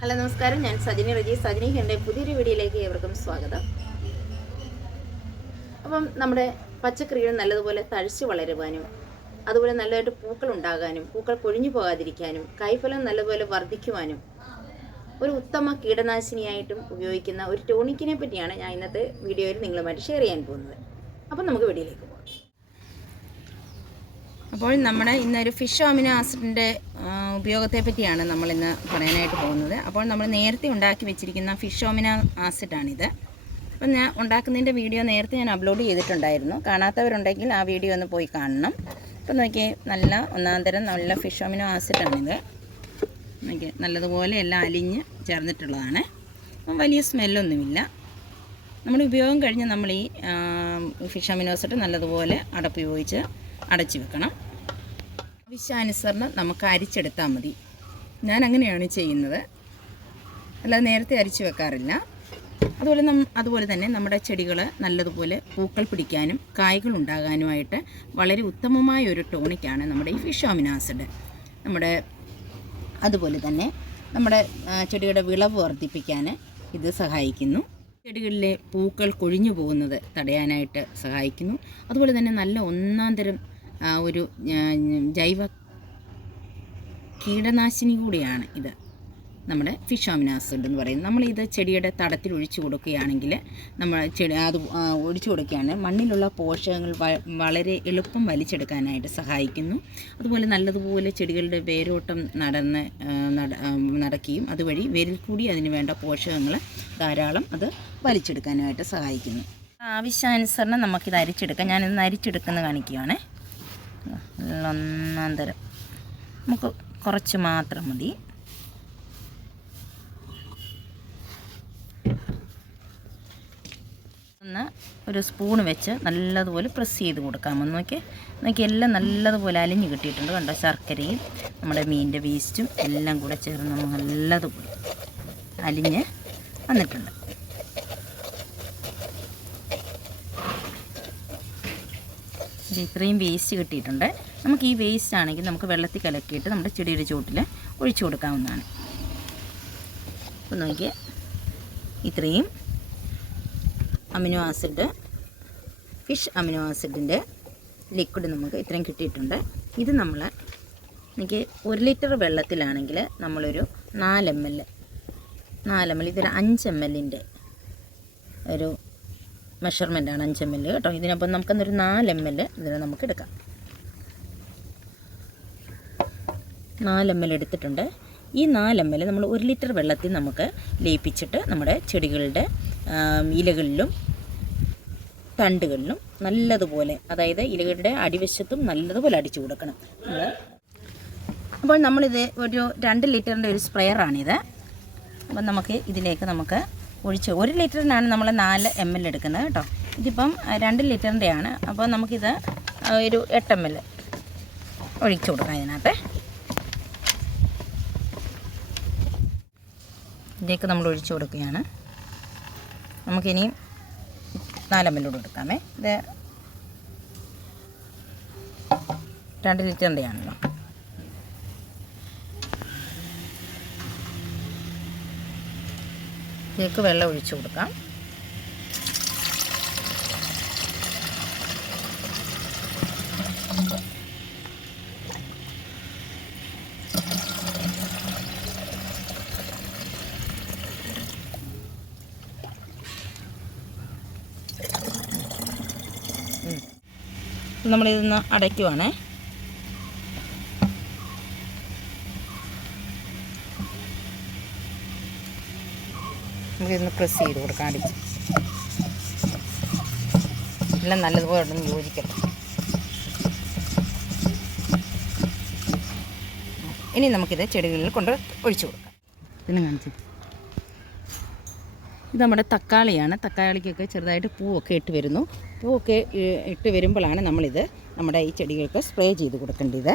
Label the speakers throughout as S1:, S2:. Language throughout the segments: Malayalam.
S1: ഹലോ നമസ്കാരം. ഞാൻ സജിനി റജി. സജിനി എന്റെ പുതിയൊരു വീഡിയോയിലേക്ക് ഏവർക്കും സ്വാഗതം. അപ്പം നമ്മുടെ പച്ചക്കറികൾ നല്ലതുപോലെ തഴച്ച് വളരുവാനും അതുപോലെ നല്ലതായിട്ട് പൂക്കൾ ഉണ്ടാകാനും പൂക്കൾ കൊഴിഞ്ഞു പോകാതിരിക്കാനും കൈഫലം നല്ലതുപോലെ വർദ്ധിക്കുവാനും ഒരു ഉത്തമ കീടനാശിനിയായിട്ടും ഉപയോഗിക്കുന്ന ഒരു ടോണിക്കിനെ പറ്റിയാണ് ഞാൻ ഇന്നത്തെ വീഡിയോയിൽ നിങ്ങളുമായിട്ട് ഷെയർ ചെയ്യാൻ പോകുന്നത്. അപ്പം നമുക്ക് വീഡിയോയിലേക്ക്
S2: അപ്പോൾ നമ്മുടെ ഇന്നൊരു ഫിഷ് അമിനോ ആസിഡിന്റെ ഉപയോഗത്തെ പറ്റിയാണ് നമ്മൾ ഇന്ന് പറയാനായിട്ട് പോകുന്നത്. അപ്പോൾ നമ്മൾ നേരത്തെ ഉണ്ടാക്കി വെച്ചിരിക്കുന്ന ഫിഷ് അമിനോ ആസിഡാണിത് അപ്പം ഞാൻ ഉണ്ടാക്കുന്നതിന്റെ വീഡിയോ നേരത്തെ ഞാൻ അപ്ലോഡ് ചെയ്തിട്ടുണ്ടായിരുന്നു. കാണാത്തവരുണ്ടെങ്കിൽ ആ വീഡിയോ ഒന്ന് പോയി കാണണം. അപ്പം നോക്കി നല്ല ഒന്നാം തരം നല്ല ഫിഷ് അമിനോ ആസിഡാണിത് നോക്കി നല്ലതുപോലെ എല്ലാം അലിഞ്ഞ് ചേർന്നിട്ടുള്ളതാണ്. അപ്പം വലിയ സ്മെല്ലൊന്നുമില്ല. നമ്മുടെ ഉപയോഗം കഴിഞ്ഞ് നമ്മൾ ഈ ഫിഷ് അമിനോ ആസിഡ് നല്ലതുപോലെ അടപ്പുപയോഗിച്ച് അടച്ചു വെക്കണം. ആവശ്യാനുസരണം നമുക്ക് അരിച്ചെടുത്താൽ മതി. ഞാൻ അങ്ങനെയാണ് ചെയ്യുന്നത്. അല്ലാതെ നേരത്തെ അരിച്ചു വെക്കാറില്ല. അതുപോലെ നം അതുപോലെ തന്നെ നമ്മുടെ ചെടികൾ നല്ലതുപോലെ പൂക്കൾ പിടിക്കാനും കായ്കൾ ഉണ്ടാകാനുമായിട്ട് വളരെ ഉത്തമമായ ഒരു ടോണിക്കാണ് നമ്മുടെ ഈ ഫിഷ് അമിനോ ആസിഡ്. നമ്മുടെ അതുപോലെ തന്നെ നമ്മുടെ ചെടിയുടെ വിളവ് വർദ്ധിപ്പിക്കാൻ ഇത് സഹായിക്കുന്നു. ചെടികളിലെ പൂക്കൾ കൊഴിഞ്ഞു പോകുന്നത് തടയാനായിട്ട് സഹായിക്കുന്നു. അതുപോലെ തന്നെ നല്ല ഒന്നാം തരം ഒരു ജൈവ കീടനാശിനി കൂടിയാണ് ഇത്. നമ്മുടെ ഫിഷ് ആമിനാസിഡ് എന്ന് പറയുന്നത്. നമ്മളിത് ചെടിയുടെ തടത്തിൽ ഒഴിച്ചു കൊടുക്കുകയാണെങ്കിൽ നമ്മൾ ചെടി അത് ഒഴിച്ചു കൊടുക്കുകയാണെങ്കിൽ മണ്ണിലുള്ള പോഷകങ്ങൾ വളരെ എളുപ്പം വലിച്ചെടുക്കാനായിട്ട് സഹായിക്കുന്നു. അതുപോലെ നല്ലതുപോലെ ചെടികളുടെ വേരോട്ടം നടന്ന് നടക്കുകയും അതുവഴി വേരിൽ കൂടി അതിന് വേണ്ട പോഷകങ്ങൾ ധാരാളം അത് വലിച്ചെടുക്കാനായിട്ട് സഹായിക്കുന്നു. ആവശ്യാനുസരണം നമുക്കിത് അരിച്ചെടുക്കാം. ഞാനിന്ന് അരിച്ചെടുക്കുന്നത് കാണിക്കുകയാണ്. ഒന്നാം തരം നമുക്ക് കുറച്ച് മാത്രം മതി. ഒന്ന് ഒരു സ്പൂൺ വെച്ച് നല്ലതുപോലെ പ്രസ് ചെയ്ത് കൊടുക്കാം. ഒന്ന് നോക്കി നോക്കി എല്ലാം നല്ലതുപോലെ അലിഞ്ഞ് കിട്ടിയിട്ടുണ്ട്. കണ്ടോ? ശർക്കരയും നമ്മുടെ മീനിന്റെ വേസ്റ്റും എല്ലാം കൂടെ ചേർന്ന് നല്ലതുപോലെ അലിഞ്ഞ് വന്നിട്ടുണ്ട്. ഇത് ഇത്രയും വേസ്റ്റ് കിട്ടിയിട്ടുണ്ട്. നമുക്ക് ഈ വേസ്റ്റ് ആണെങ്കിൽ നമുക്ക് വെള്ളത്തിൽ കലക്കിയിട്ട് നമ്മുടെ ചെടിയുടെ ചുവട്ടിൽ ഒഴിച്ചു കൊടുക്കാവുന്നതാണ്. അപ്പോൾ നോക്കിയാൽ ഇത്രയും അമിനോ ആസിഡ് ഫിഷ് അമിനോ ആസിഡിന്റെ ലിക്വിഡ് നമുക്ക് ഇത്രയും കിട്ടിയിട്ടുണ്ട്. ഇത് നമ്മൾ എനിക്ക് ഒരു ലിറ്റർ വെള്ളത്തിലാണെങ്കിൽ നമ്മളൊരു നാല് എം എൽ നാല് എം എൽ ഇതൊരു അഞ്ച് എം എല്ലിന്റെ ഒരു മെഷർമെന്റാണ് അഞ്ച് എം എൽ കേട്ടോ. ഇതിനപ്പം നമുക്കെന്നൊരു നാല് എം എൽ ഇതിനെ നമുക്ക് എടുക്കാം. നാല് എം എൽ എടുത്തിട്ടുണ്ട്. ഈ നാല് എം എൽ നമ്മൾ ഒരു ലിറ്റർ വെള്ളത്തിൽ നമുക്ക് ലയിപ്പിച്ചിട്ട് നമ്മുടെ ചെടികളുടെ ഇലകളിലും തണ്ടുകളിലും നല്ലതുപോലെ അതായത് ഇലകളുടെ അടിവശത്തും നല്ലതുപോലെ അടിച്ചു കൊടുക്കണം. നമ്മൾ അപ്പോൾ നമ്മളിത് ഒരു രണ്ട് ലിറ്ററിന്റെ ഒരു സ്പ്രെയറാണിത്. അപ്പം നമുക്ക് ഇതിലേക്ക് നമുക്ക് ഒഴിച്ച് ഒരു ലിറ്ററിനാണ് നമ്മൾ നാല് എം എൽ എടുക്കുന്നത് കേട്ടോ. ഇതിപ്പം രണ്ട് ലിറ്ററിന്റെയാണ് അപ്പോൾ നമുക്കിത് ഒരു എട്ട് എം എൽ ഒഴിച്ചു കൊടുക്കാം ഇതിനകത്ത്. ഇതിലേക്ക് നമ്മൾ ഒഴിച്ചു കൊടുക്കുകയാണ്. നമുക്കിനി നാല് എം എൽ കൂടെ എടുക്കാമേ. ഇത് രണ്ട് ലിറ്ററിന്റെ ആണല്ലോ ഇതിലേക്ക് വെള്ളം ഒഴിച്ചു കൊടുക്കാം. നമ്മളിതൊന്ന് അടയ്ക്കുവാണേ. നമുക്കിതൊന്ന് പ്രസ് ചെയ്ത് കൊടുക്കാം അടിച്ച്. എല്ലാം നല്ലതുപോലെ ഒന്ന് യോജിക്കണം. ഇനി നമുക്കിത് ചെടികളിൽ കൊണ്ട് ഒഴിച്ചു കൊടുക്കാം. പിന്നെ കാണിച്ചു. ഇത് നമ്മുടെ തക്കാളിയാണ്. തക്കാളിക്കൊക്കെ ചെറുതായിട്ട് പൂവൊക്കെ ഇട്ട് വരുന്നു. പൂവൊക്കെ ഇട്ട് വരുമ്പോഴാണ് നമ്മളിത് നമ്മുടെ ഈ ചെടികൾക്ക് സ്പ്രേ ചെയ്ത് കൊടുക്കേണ്ടത്.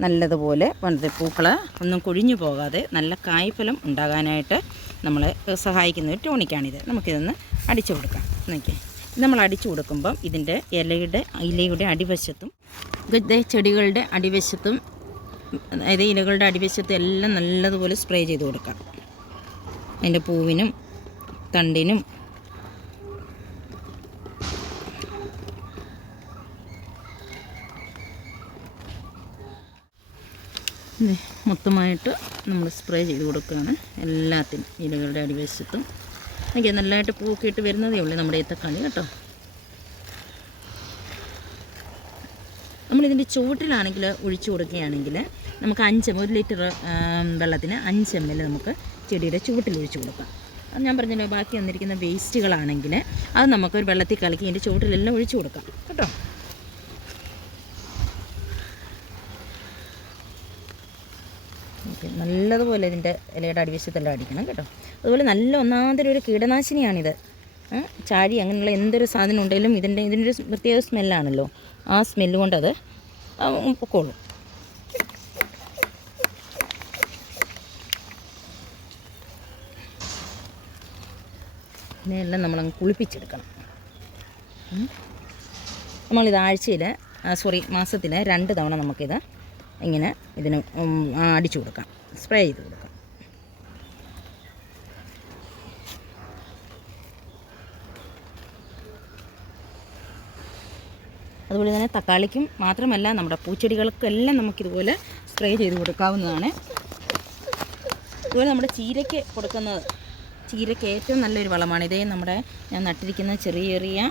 S2: നല്ലതുപോലെ വന്നത് പൂക്കൾ ഒന്നും കൊഴിഞ്ഞു പോകാതെ നല്ല കായ്ഫലം ഉണ്ടാകാനായിട്ട് നമ്മളെ സഹായിക്കുന്ന ഒരു ടോണിക്കാണിത്. നമുക്കിതൊന്ന് അടിച്ചു കൊടുക്കാം. നോക്കിയേ. ഇത് നമ്മൾ അടിച്ചു കൊടുക്കുമ്പം ഇതിന്റെ ഇലയുടെ ഇലയുടെ അടിവശത്തും ചെടികളുടെ അടിവശത്തും അതായത് ഇലകളുടെ അടിവശത്തും എല്ലാം നല്ലതുപോലെ സ്പ്രേ ചെയ്ത് കൊടുക്കാം. അതിന്റെ പൂവിനും തണ്ടിനും മൊത്തമായിട്ട് നമ്മൾ സ്പ്രേ ചെയ്ത് കൊടുക്കുകയാണ്. എല്ലാത്തിനും ഇലകളുടെ അടിവശത്തും. എനിക്ക് നല്ലതായിട്ട് പൂക്കിയിട്ട് വരുന്നതേ ഉള്ളൂ നമ്മുടെ ഈ തക്കാളി കേട്ടോ. നമ്മളിതിന്റെ ചുവട്ടിലാണെങ്കിൽ ഒഴിച്ചു കൊടുക്കുകയാണെങ്കിൽ നമുക്ക് അഞ്ച് ഒരു ലിറ്റർ വെള്ളത്തിന് അഞ്ച് എം എൽ നമുക്ക് ചെടിയുടെ ചുവട്ടിൽ ഒഴിച്ചു കൊടുക്കാം. അത് ഞാൻ പറഞ്ഞല്ലോ ബാക്കി വന്നിരിക്കുന്ന വേസ്റ്റുകളാണെങ്കിൽ അത് നമുക്കൊരു വെള്ളത്തിൽ കലക്കി ഇതിന്റെ ചുവട്ടിലെല്ലാം ഒഴിച്ചു കൊടുക്കാം കേട്ടോ. നല്ലതുപോലെ ഇതിന്റെ ഇലയുടെ അടിവശത്തെല്ലാം അടിക്കണം കേട്ടോ. അതുപോലെ നല്ല ഒന്നാന്തരം ഒരു കീടനാശിനിയാണിത്. ചാഴി അങ്ങനെയുള്ള എന്തൊരു സാധനം ഉണ്ടെങ്കിലും ഇതിന്റെ ഇതിന്റെ ഒരു പ്രത്യേക സ്മെല്ലാണല്ലോ. ആ സ്മെല്ല് കൊണ്ടത് പൊക്കോളും. ഇതിനെല്ലാം നമ്മളങ്ങ് കുളിപ്പിച്ചെടുക്കണം. നമ്മളിത് ആഴ്ചയിൽ സോറി മാസത്തിൽ രണ്ട് തവണ നമുക്കിത് ഇങ്ങനെ ഇതിന് അടിച്ചു കൊടുക്കാം. സ്പ്രേ ചെയ്ത് കൊടുക്കാം. അതുപോലെ തന്നെ തക്കാളിക്കും മാത്രമല്ല നമ്മുടെ പൂച്ചെടികൾക്കെല്ലാം നമുക്കിതുപോലെ സ്പ്രേ ചെയ്ത് കൊടുക്കാവുന്നതാണ്. അതുപോലെ നമ്മുടെ ചീരയ്ക്ക് കൊടുക്കുന്നത് ചീരയ്ക്ക് ഏറ്റവും നല്ലൊരു വളമാണ്. ഇതേ നമ്മുടെ ഞാൻ നട്ടിരിക്കുന്ന ചെറിയ ചെറിയ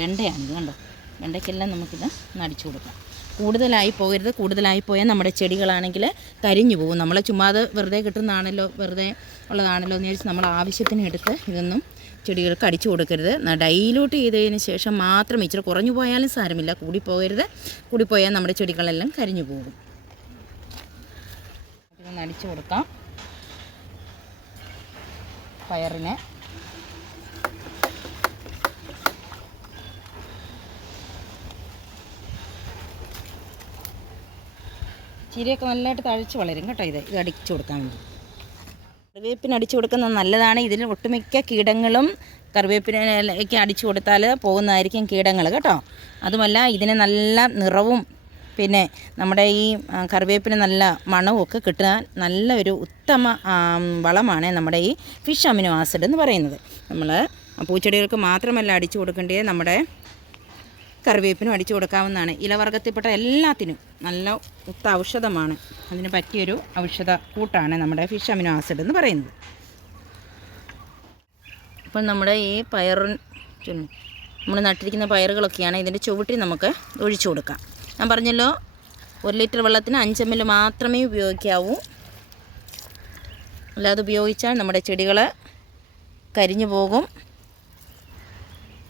S2: വെണ്ടയാണിത് കണ്ടോ? വെണ്ടയ്ക്കെല്ലാം നമുക്കിത് നടിച്ചു കൊടുക്കാം. കൂടുതലായി പോകരുത്. കൂടുതലായി പോയാൽ നമ്മുടെ ചെടികളാണെങ്കിൽ കരിഞ്ഞു പോകും. നമ്മൾ ചുമ്മാതെ വെറുതെ കിട്ടുന്നതാണല്ലോ വെറുതെ ഉള്ളതാണല്ലോ എന്ന് വിചാരിച്ച് നമ്മൾ ആവശ്യത്തിന് എടുത്ത് ഇതൊന്നും ചെടികൾക്ക് അടിച്ചു കൊടുക്കരുത്. ഡൈലൂട്ട് ചെയ്തതിന് ശേഷം മാത്രം ഇച്ചിരി കുറഞ്ഞു പോയാലും സാരമില്ല. കൂടിപ്പോകരുത് കൂടിപ്പോയാൽ നമ്മുടെ ചെടികളെല്ലാം കരിഞ്ഞു പോകും. ഇതൊന്ന് അടിച്ചു കൊടുക്കാം. പയറിന്. ചീരയൊക്കെ നല്ലതായിട്ട് തഴച്ച് വളരും കേട്ടോ ഇത്. ഇത് അടിച്ചു കൊടുക്കാൻ വേണ്ടി. കറിവേപ്പിന് അടിച്ചു കൊടുക്കുന്നത് നല്ലതാണ്. ഇതിൽ ഒട്ടുമിക്ക കീടങ്ങളും കറിവേപ്പിനേക്ക് അടിച്ചു കൊടുത്താൽ പോകുന്നതായിരിക്കും കീടങ്ങൾ കേട്ടോ. അതുമല്ല ഇതിന് നല്ല നിറവും പിന്നെ നമ്മുടെ ഈ കറിവേപ്പിന് നല്ല മണവും ഒക്കെ കിട്ടാൻ നല്ലൊരു ഉത്തമ വളമാണ് നമ്മുടെ ഈ ഫിഷ് അമിനോ ആസിഡ് എന്ന് പറയുന്നത്. നമ്മൾ പൂച്ചെടികൾക്ക് മാത്രമല്ല അടിച്ചു കൊടുക്കേണ്ടത് നമ്മുടെ കറിവേപ്പിനും അടിച്ചു കൊടുക്കാവുന്നതാണ്. ഇലവർഗത്തിൽപ്പെട്ട എല്ലാത്തിനും നല്ല ഒത്ത ഔഷധമാണ്. അതിന് പറ്റിയൊരു ഔഷധ കൂട്ടാണ് നമ്മുടെ ഫിഷ് അമിനോ ആസിഡ് എന്ന് പറയുന്നത്. അപ്പോൾ നമ്മുടെ ഈ പയറിൻ നമ്മൾ നട്ടിരിക്കുന്ന പയറുകളൊക്കെയാണ് ഇതിന്റെ ചുവട്ടിൽ നമുക്ക് ഒഴിച്ചു കൊടുക്കാം. ഞാൻ പറഞ്ഞല്ലോ ഒരു ലിറ്റർ വെള്ളത്തിന് അഞ്ച് എം എൽ മാത്രമേ ഉപയോഗിക്കാവൂ. അല്ലാതെ ഉപയോഗിച്ചാൽ നമ്മുടെ ചെടികൾ കരിഞ്ഞു പോകും.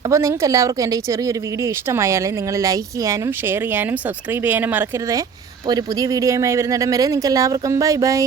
S2: അപ്പോൾ നിങ്ങൾക്ക് എല്ലാവർക്കും എന്റെ ഈ ചെറിയൊരു വീഡിയോ ഇഷ്ടമായാലേ നിങ്ങൾ ലൈക്ക് ചെയ്യാനും ഷെയർ ചെയ്യാനും സബ്സ്ക്രൈബ് ചെയ്യാനും മറക്കരുതേ. അപ്പോൾ ഒരു പുതിയ വീഡിയോയുമായി വരുന്നിടം വരെ നിങ്ങൾക്ക് എല്ലാവർക്കും ബൈ ബൈ